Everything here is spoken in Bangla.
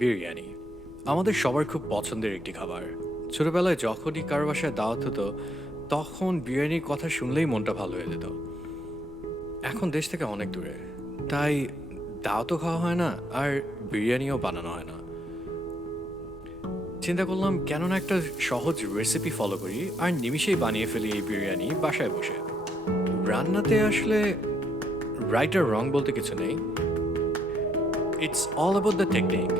বিরিয়ানি আমাদের সবার খুব পছন্দের একটি খাবার। ছোটবেলায় যখনই কারো বাসায় দাওয়াত হতো তখন বিরিয়ানির কথা শুনলেই মনটা ভালো হয়ে যেত। এখন দেশ থেকে অনেক দূরে, তাই দাওয়াতও খাওয়া হয় না আর বিরিয়ানিও বানানো হয় না। চিন্তা করলাম কেন না একটা সহজ রেসিপি ফলো করি আর নিমিষেই বানিয়ে ফেলি এই বিরিয়ানি বাসায় বসে। রান্নাতে আসলে রাইট আর রং বলতে কিছু নেই, it's all about the technique.